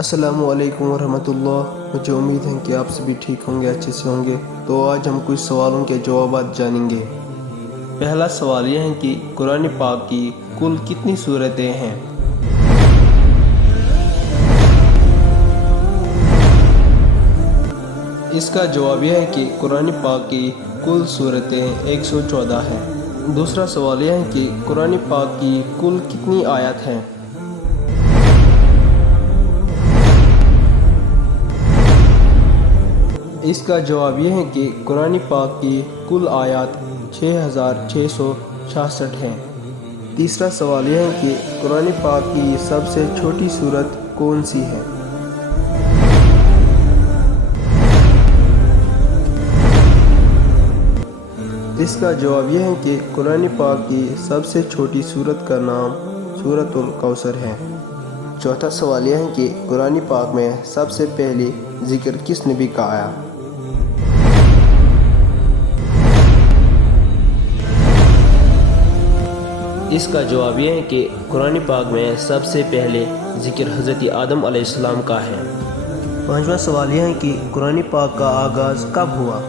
अस्सलामु अलैकुम वरहमतुल्लाह। मुझे उम्मीद है कि आप सभी ठीक होंगे, अच्छे से होंगे। तो आज हम कुछ सवालों के जवाब जानेंगे। पहला सवाल यह है कि कुरान पाक की कुल कितनी सूरतें हैं? इसका जवाब यह है कि कुरान पाक की कुल सूरतें 114 हैं। दूसरा सवाल यह है कि कुरान पाक की कुल कितनी आयत हैं? इसका जवाब यह है कि कुरान पाक की कुल आयत 6666 हैं। तीसरा सवाल यह है कि कुरान पाक की सबसे छोटी सूरत कौन सी है? इसका जवाब यह है कि कुरान पाक की सबसे छोटी सूरत का नाम सूरतुल कौसर है। चौथा सवाल यह है कि कुरान पाक में सबसे पहले जिक्र किस नबी का आया? इसका जवाब यह है कि कुरान पाक में सबसे पहले जिक्र हज़रत आदम अलैहिस्सलाम का है। पांचवा सवाल यह है कि कुरान पाक का आगाज़ कब हुआ?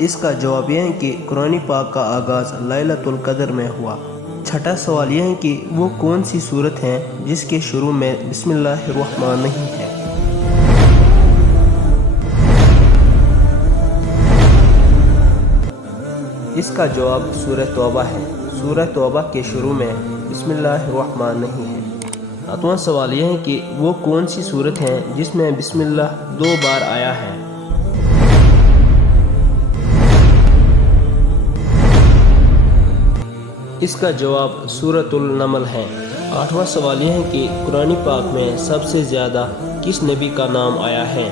इसका जवाब यह है कि कुरान पाक का आगाज़ लैलतुल क़द्र में हुआ। छठा सवाल यह है कि वो कौन सी सूरत है जिसके शुरू में बिस्मिल्लाहिर्रहमान नहीं है? इसका जवाब सूरह तौबा है। सूरह तौबा के शुरू में बिस्मिल्लाहिर्रहमान नहीं है। सातवां सवाल यह है कि वो कौन सी सूरत है जिसमें बिस्मिल्लाह 2 बार आया है? इसका जवाब सूरतुल नमल है। आठवां सवाल यह है कि कुरान पाक में सबसे ज़्यादा किस नबी का नाम आया है?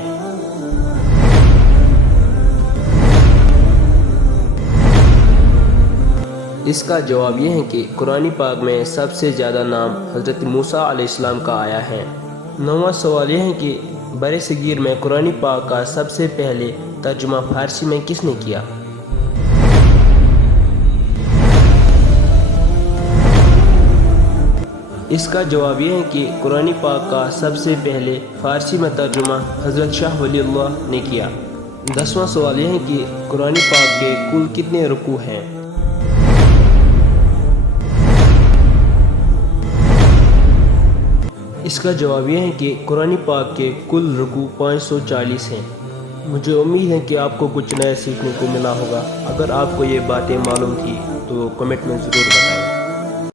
इसका जवाब यह है कि कुरान पाक में सबसे ज़्यादा नाम हज़रत मूसा अलैहिस्सलाम का आया है। नौवां सवाल यह है कि बरे सगीर में कुरान पाक का सबसे पहले तर्जुमा फ़ारसी में किसने किया? इसका जवाब यह है कि कुरान पाक का सबसे पहले फ़ारसी में तर्जुमा हज़रत शाह वलीउल्लाह ने किया। 10वां सवाल यह है कि कुरान पाक के कुल कितने रुकू हैं? इसका जवाब यह है कि कुरान पाक के कुल रुकू 540 हैं। मुझे उम्मीद है कि आपको कुछ नया सीखने को मिला होगा। अगर आपको ये बातें मालूम थी तो कमेंट में ज़रूर बताएं।